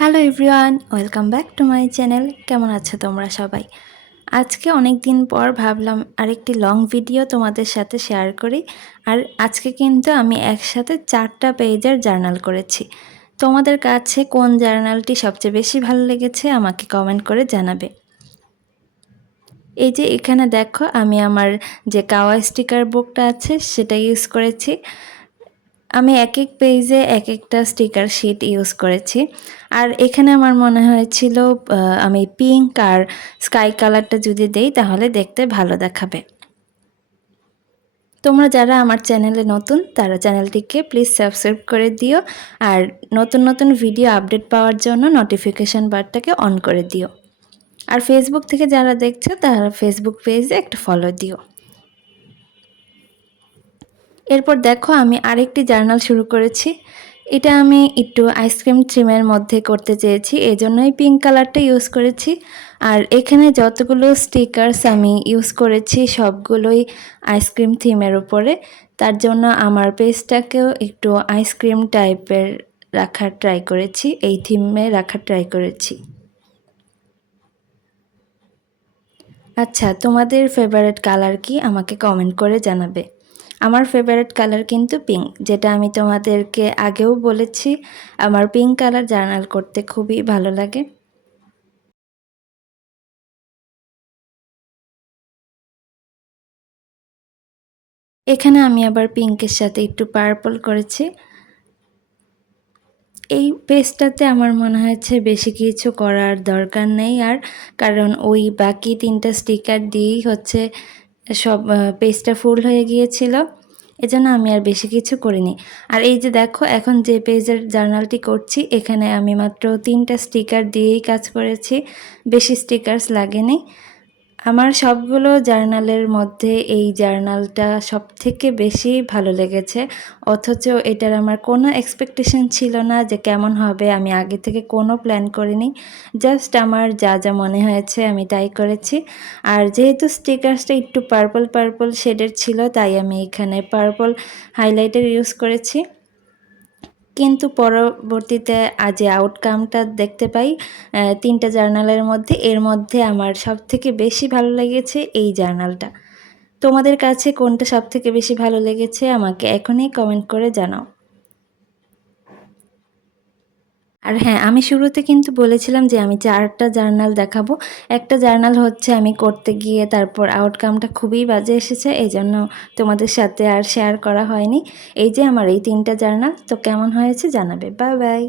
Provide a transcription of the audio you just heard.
Hello everyone, welcome back to my channel. কেমন আছো তোমরা সবাই? আজকে অনেক দিন পর ভাবলাম আরেকটি লং ভিডিও তোমাদের সাথে শেয়ার করি। আর আজকে কিন্তু আমি একসাথে 4টা পেজের জার্নাল করেছি। তোমাদের কাছে কোন জার্নালটি সবচেয়ে বেশি ভালো লেগেছে আমাকে কমেন্ট করে জানাবে। এই যে এখানে দেখো, আমি আমার যে কাওয়াই স্টিকার বুকটা আছে সেটা ইউজ করেছি। আমি এক এক পেজে এক একটা স্টিকার শিট ইউজ করেছি। আর এখানে আমার মনে হয়েছিল আমি পিঙ্ক আর স্কাই কালারটা যদি দেই তাহলে দেখতে ভালো দেখাবে। তোমরা যারা আমার চ্যানেলে নতুন তারা চ্যানেলটিকে প্লিজ সাবস্ক্রাইব করে দিও, আর নতুন নতুন ভিডিও আপডেট পাওয়ার জন্য নোটিফিকেশান বারটাকে অন করে দিও। আর ফেসবুক থেকে যারা দেখছো তারা ফেসবুক পেজে একটা ফলো দিও। এরপর দেখো, আমি আরেকটি জার্নাল শুরু করেছি। এটা আমি একটু আইসক্রিম থিমের মধ্যে করতে চেয়েছি, এজন্যই পিঙ্ক কালারটা ইউজ করেছি। আর এখানে যতগুলো স্টিকার্স আমি ইউজ করেছি সবগুলোই আইসক্রিম থিমের উপরে। তার জন্য আমার পেজটাকেও একটু আইসক্রিম টাইপের রাখার ট্রাই করেছি, এই থিমে রাখার ট্রাই করেছি। আচ্ছা, তোমাদের ফেভারিট কালার কি আমাকে কমেন্ট করে জানাবে। আমার ফেভারিট কালার কিন্তু পিঙ্ক, যেটা আমি তোমাদেরকে আগেও বলেছি। আমার পিঙ্ক কালার জার্নাল করতে খুবই ভালো লাগে। এখানে আমি আবার পিঙ্কের সাথে একটু পার্পল করেছি। এই পেজটাতে আমার মনে হয়েছে বেশি কিছু করার দরকার নেই আর, কারণ ওই বাকি 3টা স্টিকার দিয়েই হচ্ছে সব পেজটা ফুল হয়ে গিয়েছিল। এজন্য আমি আর বেশি কিছু করিনি। আর এই যে দেখো, এখন যে পেজের জার্নালটি করছি এখানে আমি মাত্র 3টা স্টিকার দিয়েই কাজ করেছি, বেশি স্টিকার্স লাগেনি। আমার সবগুলো জার্নালের মধ্যে এই জার্নালটা সবথেকে বেশি ভালো লেগেছে। অথচ এটার আমার কোনো এক্সপেকটেশন ছিল না যে কেমন হবে, আমি আগে থেকে কোনো প্ল্যান করিনি। জাস্ট আমার যা যা মনে হয়েছে আমি তাই করেছি। আর যেহেতু স্টিকার্সটা একটু পার্পল পার্পল শেডের ছিল, তাই আমি এখানে পার্পল হাইলাইটার ইউজ করেছি। কিন্তু পরবর্তীতে যে আউটকামটা দেখতে পাই 3টা জার্নালের মধ্যে, এর মধ্যে আমার সবথেকে বেশি ভালো লেগেছে এই জার্নালটা। তোমাদের কাছে কোনটা সবথেকে বেশি ভালো লেগেছে আমাকে এখনই কমেন্ট করে জানাও। আর হ্যাঁ, আমি শুরুতে কিন্তু বলেছিলাম যে আমি 4টা জার্নাল দেখাবো। একটা জার্নাল হচ্ছে আমি করতে গিয়ে তারপর আউটকামটা খুবই বাজে এসেছে, এজন্য তোমাদের সাথে আর শেয়ার করা হয়নি। এই যে আমার এই 3টা জার্নাল, তো কেমন হয়েছে জানাবে। Bye bye.